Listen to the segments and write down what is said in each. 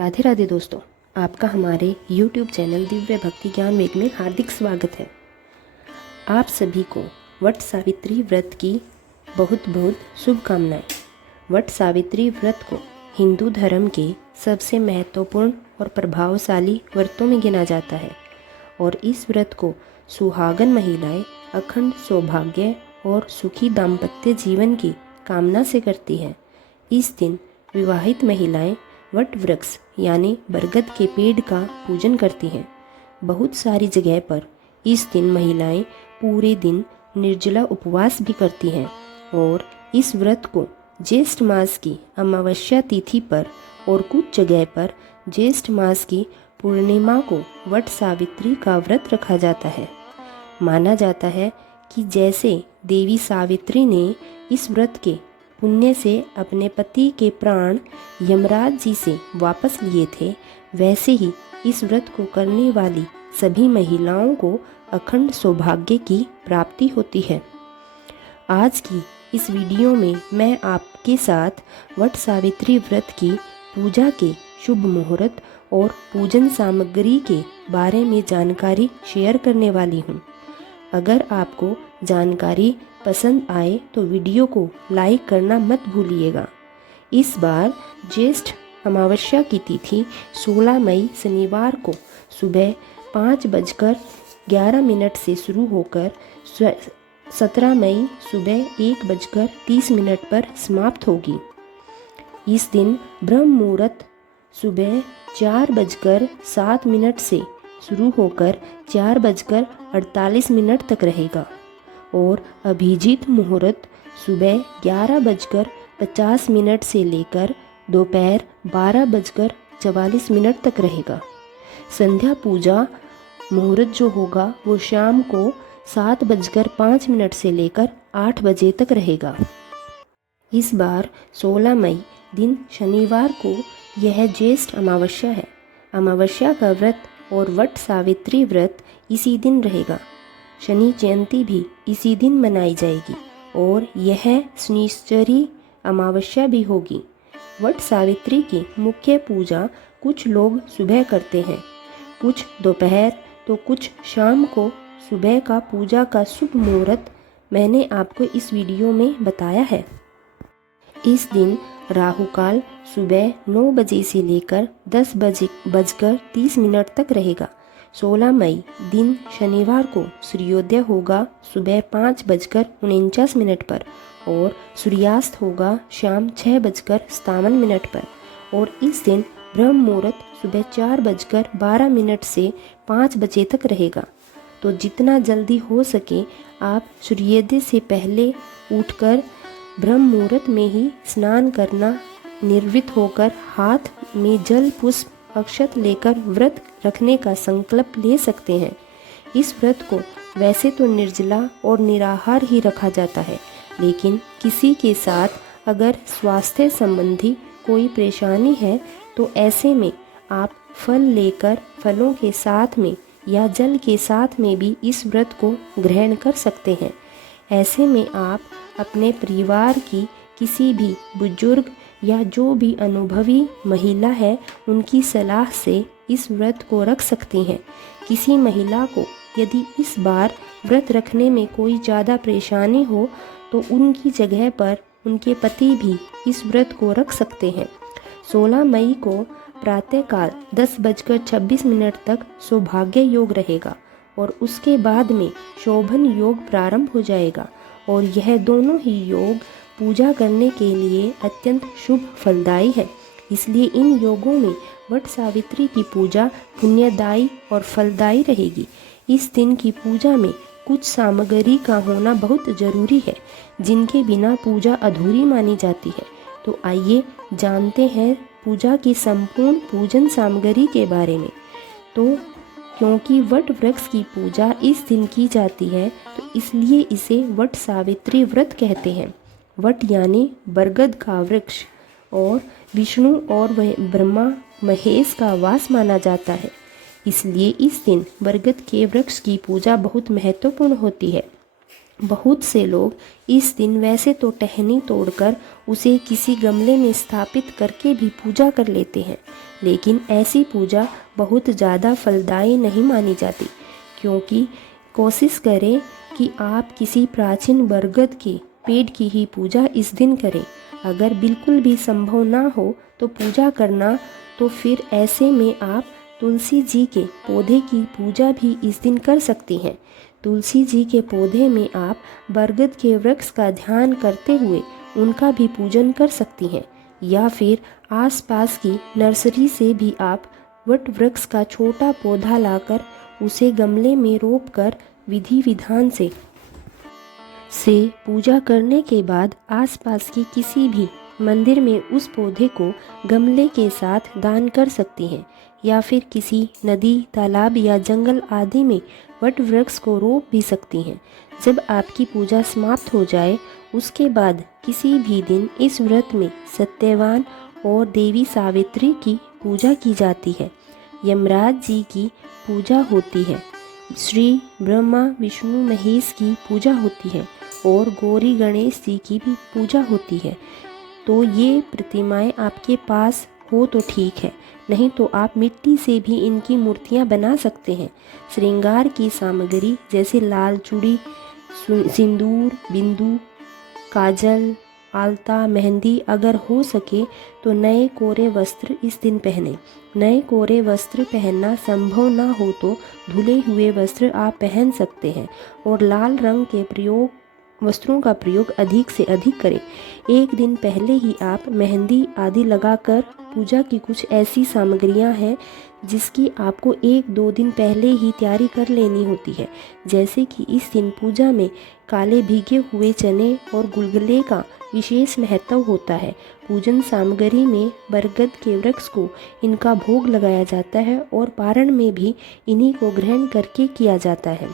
राधे राधे दोस्तों, आपका हमारे YouTube चैनल दिव्य भक्ति ज्ञान मेघ में हार्दिक स्वागत है। आप सभी को वट सावित्री व्रत की बहुत बहुत शुभकामनाएं। वट सावित्री व्रत को हिंदू धर्म के सबसे महत्वपूर्ण और प्रभावशाली व्रतों में गिना जाता है और इस व्रत को सुहागन महिलाएं अखंड सौभाग्य और सुखी दाम्पत्य जीवन की कामना से करती हैं। इस दिन विवाहित महिलाएं वट वृक्ष यानी बरगद के पेड़ का पूजन करती हैं। बहुत सारी जगह पर इस दिन महिलाएं पूरे दिन निर्जला उपवास भी करती हैं और इस व्रत को ज्येष्ठ मास की अमावस्या तिथि पर और कुछ जगह पर ज्येष्ठ मास की पूर्णिमा को वट सावित्री का व्रत रखा जाता है। माना जाता है कि जैसे देवी सावित्री ने इस व्रत के पुण्य से अपने पति के प्राण यमराज जी से वापस लिए थे, वैसे ही इस व्रत को करने वाली सभी महिलाओं को अखंड सौभाग्य की प्राप्ति होती है। आज की इस वीडियो में मैं आपके साथ वट सावित्री व्रत की पूजा के शुभ मुहूर्त और पूजन सामग्री के बारे में जानकारी शेयर करने वाली हूँ। अगर आपको जानकारी पसंद आए तो वीडियो को लाइक करना मत भूलिएगा। इस बार ज्येष्ठ अमावस्या की तिथि 16 मई शनिवार को सुबह 5:11 से शुरू होकर 17 मई सुबह 1:30 पर समाप्त होगी। इस दिन ब्रह्म मुहूर्त सुबह 4:07 से शुरू होकर 4:48 तक रहेगा और अभिजीत मुहूर्त सुबह 11:50 से लेकर दोपहर 12:44 तक रहेगा। संध्या पूजा मुहूर्त जो होगा वो शाम को 7:05 से लेकर 8 बजे तक रहेगा। इस बार 16 मई दिन शनिवार को यह ज्येष्ठ अमावस्या है। अमावस्या का व्रत और वट सावित्री व्रत इसी दिन रहेगा। शनि जयंती भी इसी दिन मनाई जाएगी और यह शनिश्चरी अमावस्या भी होगी। वट सावित्री की मुख्य पूजा कुछ लोग सुबह करते हैं, कुछ दोपहर तो कुछ शाम को। सुबह का पूजा का शुभ मुहूर्त मैंने आपको इस वीडियो में बताया है। इस दिन राहु काल सुबह 9 बजे से लेकर 10:30 तक रहेगा। 16 मई दिन शनिवार को सूर्योदय होगा सुबह 5:49 पर और सूर्यास्त होगा शाम 6:57 पर और इस दिन ब्रह्म मुहूर्त सुबह 4:12 से 5 बजे तक रहेगा। तो जितना जल्दी हो सके आप सूर्योदय से पहले उठकर ब्रह्म मुहूर्त में ही स्नान करना, निर्वित होकर हाथ में जल पुष्प अक्षत लेकर व्रत रखने का संकल्प ले सकते हैं। इस व्रत को वैसे तो निर्जला और निराहार ही रखा जाता है, लेकिन किसी के साथ अगर स्वास्थ्य संबंधी कोई परेशानी है तो ऐसे में आप फल लेकर फलों के साथ में या जल के साथ में भी इस व्रत को ग्रहण कर सकते हैं। ऐसे में आप अपने परिवार की किसी भी बुजुर्ग या जो भी अनुभवी महिला है उनकी सलाह से इस व्रत को रख सकती हैं। किसी महिला को यदि इस बार व्रत रखने में कोई ज़्यादा परेशानी हो तो उनकी जगह पर उनके पति भी इस व्रत को रख सकते हैं। 16 मई को प्रातःकाल 10:26 तक सौभाग्य योग रहेगा और उसके बाद में शोभन योग प्रारंभ हो जाएगा और यह दोनों ही योग पूजा करने के लिए अत्यंत शुभ फलदायी है। इसलिए इन योगों में वट सावित्री की पूजा पुण्यदायी और फलदायी रहेगी। इस दिन की पूजा में कुछ सामग्री का होना बहुत ज़रूरी है, जिनके बिना पूजा अधूरी मानी जाती है। तो आइए जानते हैं पूजा की संपूर्ण पूजन सामग्री के बारे में। तो क्योंकि वट वृक्ष की पूजा इस दिन की जाती है तो इसलिए इसे वट सावित्री व्रत कहते हैं। वट यानी बरगद का वृक्ष और विष्णु और ब्रह्मा महेश का वास माना जाता है, इसलिए इस दिन बरगद के वृक्ष की पूजा बहुत महत्वपूर्ण होती है। बहुत से लोग इस दिन वैसे तो टहनी तोड़कर उसे किसी गमले में स्थापित करके भी पूजा कर लेते हैं, लेकिन ऐसी पूजा बहुत ज़्यादा फलदायी नहीं मानी जाती, क्योंकि कोशिश करें कि आप किसी प्राचीन बरगद के पेड़ की ही पूजा इस दिन करें। अगर बिल्कुल भी संभव ना हो तो पूजा करना, तो फिर ऐसे में आप तुलसी जी के पौधे की पूजा भी इस दिन कर सकती हैं। तुलसी जी के पौधे में आप बरगद के वृक्ष का ध्यान करते हुए उनका भी पूजन कर सकती हैं, या फिर आसपास की नर्सरी से भी आप वट वृक्ष का छोटा पौधा लाकर उसे गमले में रोपकर विधि विधान से पूजा करने के बाद आसपास की किसी भी मंदिर में उस पौधे को गमले के साथ दान कर सकती हैं, या फिर किसी नदी, तालाब या जंगल आदि में वट वृक्ष को रोप भी सकती हैं। जब आपकी पूजा समाप्त हो जाए उसके बाद किसी भी दिन इस व्रत में सत्यवान और देवी सावित्री की पूजा की जाती है। यमराज जी की पूजा होती है, श्री ब्रह्मा विष्णु महेश की पूजा होती है और गौरी गणेश जी की भी पूजा होती है। तो ये प्रतिमाएं आपके पास हो तो ठीक है, नहीं तो आप मिट्टी से भी इनकी मूर्तियां बना सकते हैं। श्रृंगार की सामग्री जैसे लाल चूड़ी, सिंदूर, बिंदु, काजल, आलता, मेहंदी, अगर हो सके तो नए कोरे वस्त्र इस दिन पहने। नए कोरे वस्त्र पहनना संभव ना हो तो धुले हुए वस्त्र आप पहन सकते हैं और लाल रंग के वस्त्रों का प्रयोग अधिक से अधिक करें। एक दिन पहले ही आप मेहंदी आदि लगाकर पूजा की कुछ ऐसी सामग्रियां हैं जिसकी आपको 1-2 दिन पहले ही तैयारी कर लेनी होती है। जैसे कि इस दिन पूजा में काले भीगे हुए चने और गुलगुले का विशेष महत्व होता है। पूजन सामग्री में बरगद के वृक्ष को इनका भोग लगाया जाता है और पारण में भी इन्हीं को ग्रहण करके किया जाता है।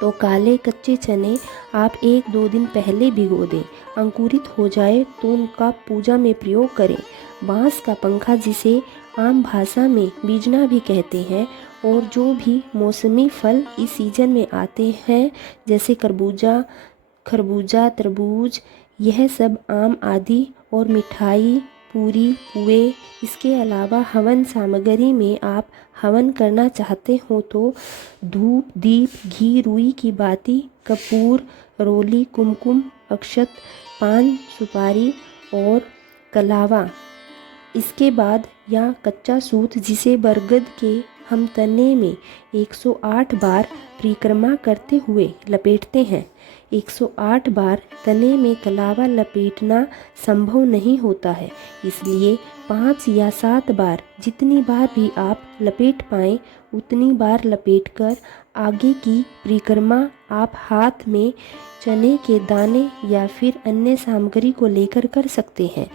तो काले कच्चे चने आप 1-2 दिन पहले भिगो दें। अंकुरित हो जाए तो उनका पूजा में प्रयोग करें। बांस का पंखा, जिसे आम भाषा में बीजना भी कहते हैं, और जो भी मौसमी फल इस सीजन में आते हैं जैसे खरबूजा, तरबूज, यह सब आम आदि, और मिठाई, पूरी, पुए। इसके अलावा हवन सामग्री में आप हवन करना चाहते हो तो धूप, दीप, घी, रुई की बाती, कपूर, रोली, कुमकुम, अक्षत, पान, सुपारी और कलावा। इसके बाद या कच्चा सूत, जिसे बरगद के हम तने में 108 बार परिक्रमा करते हुए लपेटते हैं। 108 बार तने में कलावा लपेटना संभव नहीं होता है, इसलिए 5 या 7 बार, जितनी बार भी आप लपेट पाएँ उतनी बार लपेटकर आगे की परिक्रमा आप हाथ में चने के दाने या फिर अन्य सामग्री को लेकर कर सकते हैं।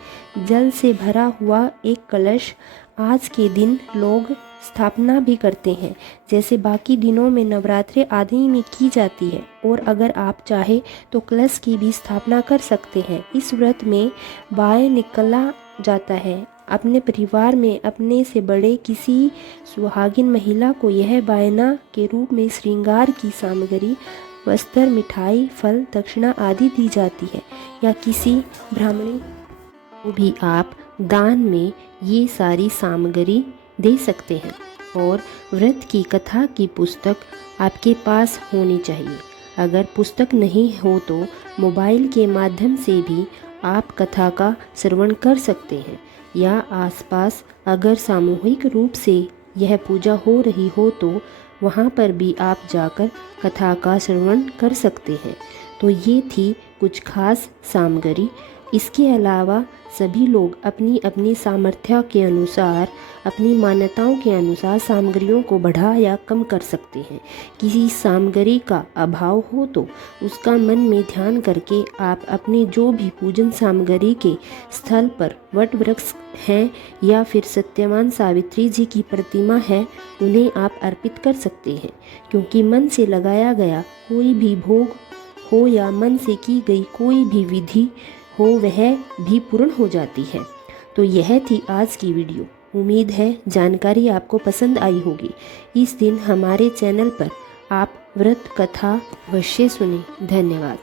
जल से भरा हुआ एक कलश आज के दिन लोग स्थापना भी करते हैं, जैसे बाकी दिनों में नवरात्रि आदि में की जाती है। और अगर आप चाहे तो कलश की भी स्थापना कर सकते हैं। इस व्रत में बाहर निकला जाता है। अपने परिवार में अपने से बड़े किसी सुहागिन महिला को यह बायना के रूप में श्रृंगार की सामग्री, वस्त्र, मिठाई, फल, दक्षिणा आदि दी जाती है, या किसी ब्राह्मणी को भी आप दान में ये सारी सामग्री दे सकते हैं। और व्रत की कथा की पुस्तक आपके पास होनी चाहिए। अगर पुस्तक नहीं हो तो मोबाइल के माध्यम से भी आप कथा का श्रवण कर सकते हैं, या आसपास अगर सामूहिक रूप से यह पूजा हो रही हो तो वहाँ पर भी आप जाकर कथा का श्रवण कर सकते हैं। तो ये थी कुछ खास सामग्री। इसके अलावा सभी लोग अपनी अपनी सामर्थ्य के अनुसार, अपनी मान्यताओं के अनुसार सामग्रियों को बढ़ा या कम कर सकते हैं। किसी सामग्री का अभाव हो तो उसका मन में ध्यान करके आप अपने जो भी पूजन सामग्री के स्थल पर वट वृक्ष हैं या फिर सत्यवान सावित्री जी की प्रतिमा है, उन्हें आप अर्पित कर सकते हैं। क्योंकि मन से लगाया गया कोई भी भोग हो या मन से की गई कोई भी विधि हो, वह भी पूर्ण हो जाती है। तो यह थी आज की वीडियो। उम्मीद है जानकारी आपको पसंद आई होगी। इस दिन हमारे चैनल पर आप व्रत कथा अवश्य सुने। धन्यवाद।